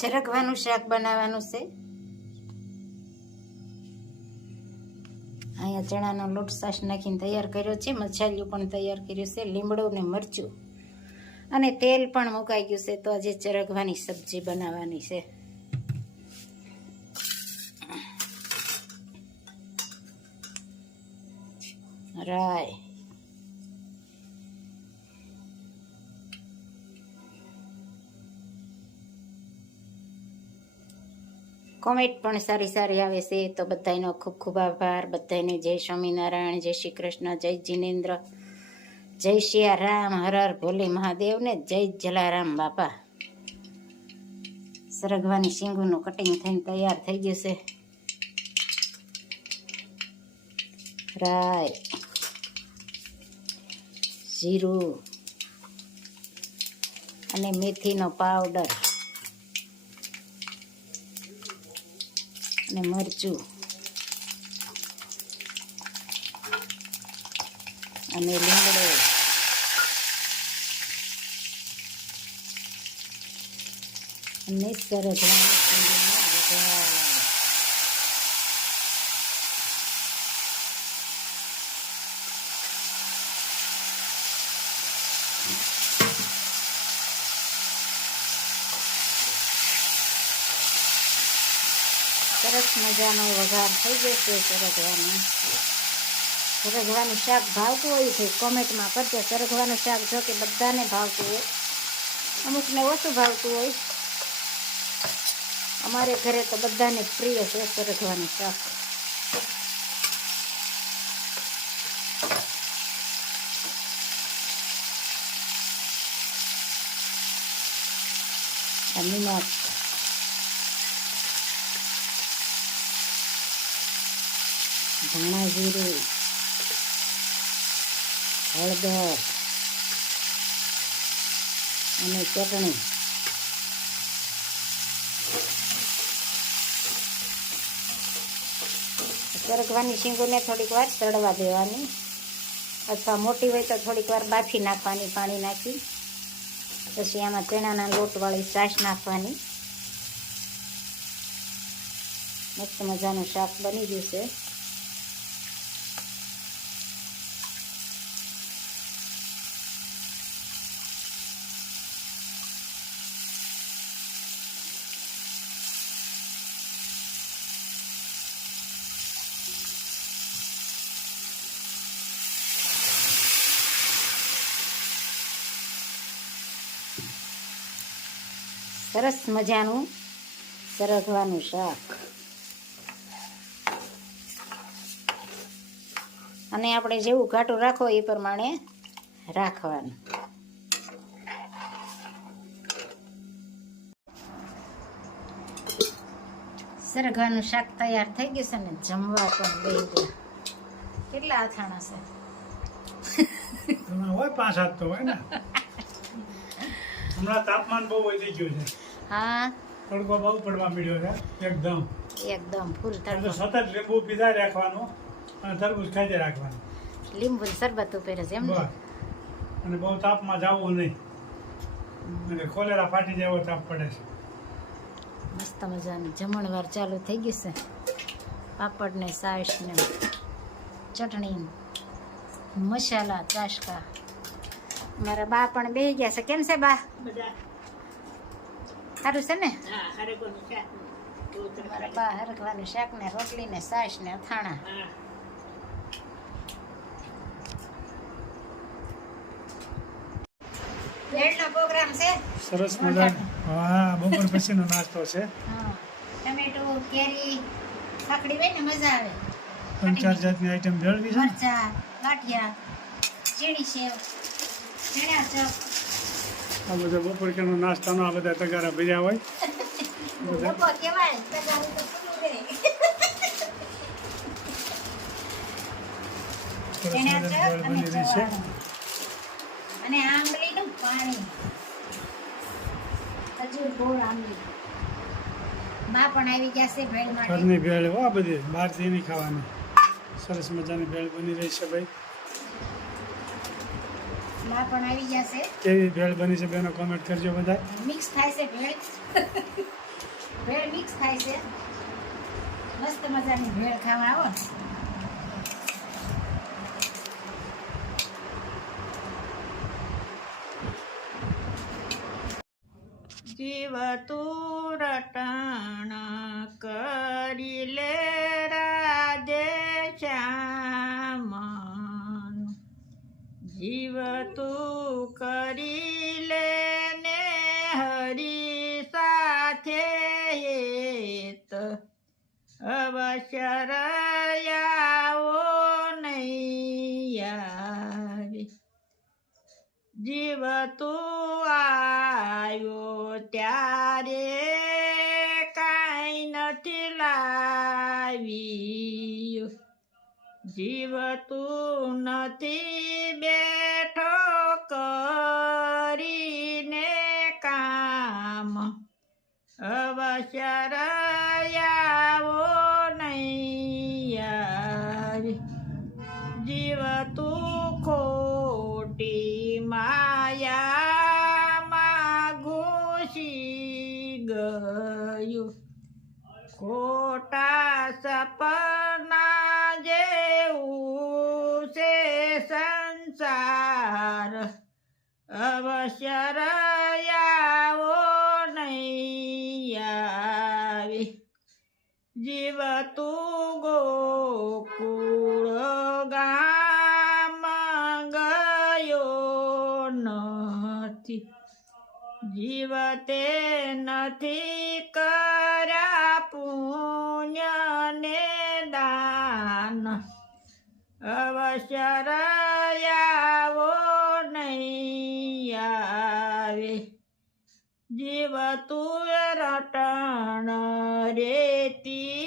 ચરકવાનું શાક બનાવવાનું છે. અહીંયા ચણાનો લોટ છાશ નાખીને તૈયાર કર્યો છે. મસાલિયું પણ તૈયાર કર્યું છે. લીમડો ને મરચું અને તેલ પણ મુકાઈ ગયું છે. તો આજે ચરકવાની સબ્જી બનાવવાની છે. રાય કોમેન્ટ પણ સારી સારી આવે છે. તો બધાનો ખૂબ ખૂબ આભાર. બધાને જય સ્વામિનારાયણ, જય શ્રી કૃષ્ણ, જય જિનેન્દ્ર, જય સિયારામ, હર હર ભોલે મહાદેવને જય જલારામ બાપા. સરગવાની શીંગુનું કટિંગ થઈને તૈયાર થઈ ગયું છે. રાય, જીરું અને મેથીનો પાવડર અને મરચું અને લીમડો અને સરગવાની શીંગુનો વઘાર. સરસ મજાનો વઘાર થઈ જશે. સરગવાનું શાક ભાવતું હોય છે કોમેન્ટમાં કરજો. સરગવાનું શાક જો કે બધાને ભાવતું હોય, અમુકને ઓછું ભાવતું હોય. અમારે ઘરે તો બધાને પ્રિય છે સરગવાનું શાક. નિમક, ધાણા જીરું, હળદર અને ચટણી. સરગવાની શીંગોને થોડીક વાર તળવા દેવાની, અથવા મોટી હોય તો થોડીક વાર બાફી નાખવાની પાણી નાખી. પછી આમાં ચણાના લોટવાળી છાશ નાખવાની. મસ્ત મજાનું શાક બની ગયું છે. સરસ મજાનું સરગવાનું શાક. અને આપણે જેવું ઘાટું રાખો એ પ્રમાણે રાખવાનું. સરગવાનું શાક તૈયાર થઈ ગયું છે ને જમવા પણ બેસી ગયા. કેટલા અથાણા છે? હોય 5-7 તો હોય ને. હમણાં તાપમાન બહુ વધી ગયું છે. હા, તડકો બહુ પડવા મળ્યો છે એકદમ. ફૂલ તો તડકો. સતત લીંબુ પીધા રાખવાનું અને તરબૂચ ખાઈ રાખવાનું. લીંબુ શરબત ઉપેરે છે એમ ને? બસ. અને બહુ તાપમાં જવું નહીં, અને કોલેરા ફાટી જાય એવો તાપ પડે છે. મસ્ત મજાની જમણવાર ચાલુ થઈ ગઈ છે. પાપડ ને છાશ ને ચટણી, મસાલા, ચાસકા. મારા બા પણ બેસી ગયા છે. કેમ છે બા? સારું છે ને? મારા બા હરગવાનું શાક ને રોટલી ને છાશ ને અથાણા. ભેળનો પ્રોગ્રામ છે. સરસ મજાનો. હા, બપોર પછીનો નાસ્તો છે. હા, ટમેટો, કેરી, કાકડી હોય ને મજા આવે. 3-4 જાતની આઈટમ ભેળવી છે. મરચા, ગાંઠિયા, ચીણી સેવ, ચણા ચપ. આ બધા બપોર કેનો નાસ્તાનો આ બધા તગારા ભર્યા હોય. બપોર કહેવાય, તગારું તો ખુલ્લું રહે. સરસ ચણા મજાની ચપ ભેળ અને બની રહી છે. ચવાણું. અને આંબલીનું પાણી, ખજૂર, ગોળ, આંબલી. બા પણ આવી ગયા છે ભેળ માટે. ઘરની ભેળ હો આ બધી, બહારથી નહીં ખાવાની. સરસ મજાની ભેળ બની રહી છે ભાઈ. બા પણ આવી ગયા છે. કેવી ભેળ બની છે બેનો કોમેન્ટ કરજો બધા. મિક્સ થાય છે ભેળ. ભેળ મિક્સ થાય છે. મસ્ત મજાની ભેળ ખાવા આવો ને. જીવ તું રટણ કરી લે રાધે શ્યામ, જીવ તું કરી લે ને હરી સાથે હેત, અવશ્ય રયાવો નહીં આવે. જીવ તું આવ્યો ત્યારે કાંઈ નથી લાવ્યું, જીવ તું નથી બેઠો કરીને કામ, અવશ્ય રયાવો નહીં આવે. જીવ તું ખોટી માયામાં ઘૂસી ગયું, ખોટા સપના જેવું છે સંસાર, અવશ્ય રયાવો નહીં આવે. જીવ તું ગોકુળ ગામ ગયો નથી, જીવ તે નથી કર્યા પુણ્ય ને દાન, અવશ્ય રયાવો નહીં આવે. જીવ તું રટણ રેતીમાં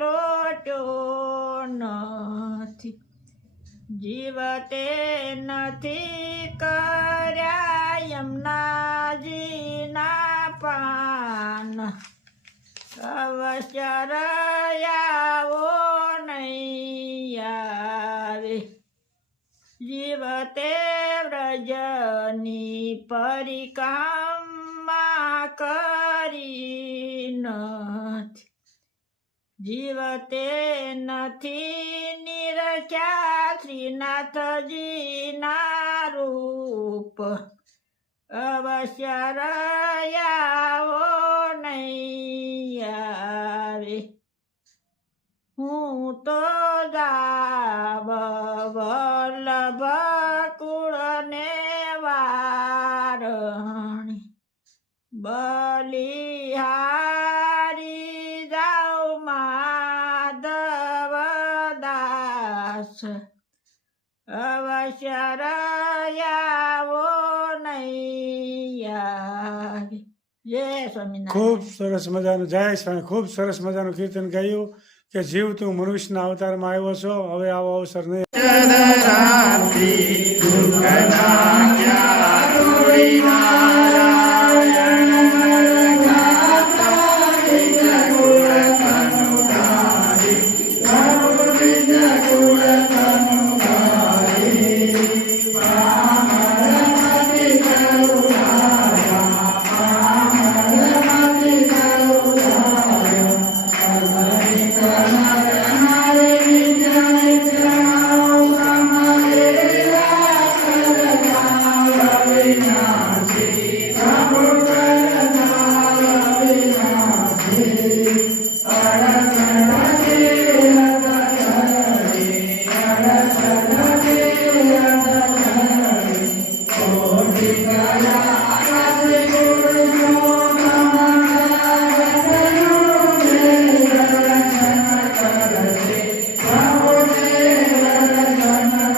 લોટ્યો નથી, જીવ તે નથી કર્યા યમુનાજીના પાન, અવશ્ય રયાવો નહીં આવે. જીવ તે વ્રજની પરિક્રમા કરી નથી, જીવ તે નથી નિરખ્યા શ્રીનાથજીના રૂપ, અવશ્ય રયાવો નહીં આવે. હું તો જાવ વલ્લભ કુળને વારણી, બલિહારી જાઉ માધવ દાસ, અવશ્ય રયાવો નહીં આવે. જય સ્વામિનારાયણ. ખૂબ સરસ મજાનું જય સ્વામી. ખૂબ સરસ મજાનું કીર્તન ગાયું કે જીવ તું મનુષ્યના અવતારમાં આવ્યો છો, હવે આવો અવસર નહીં.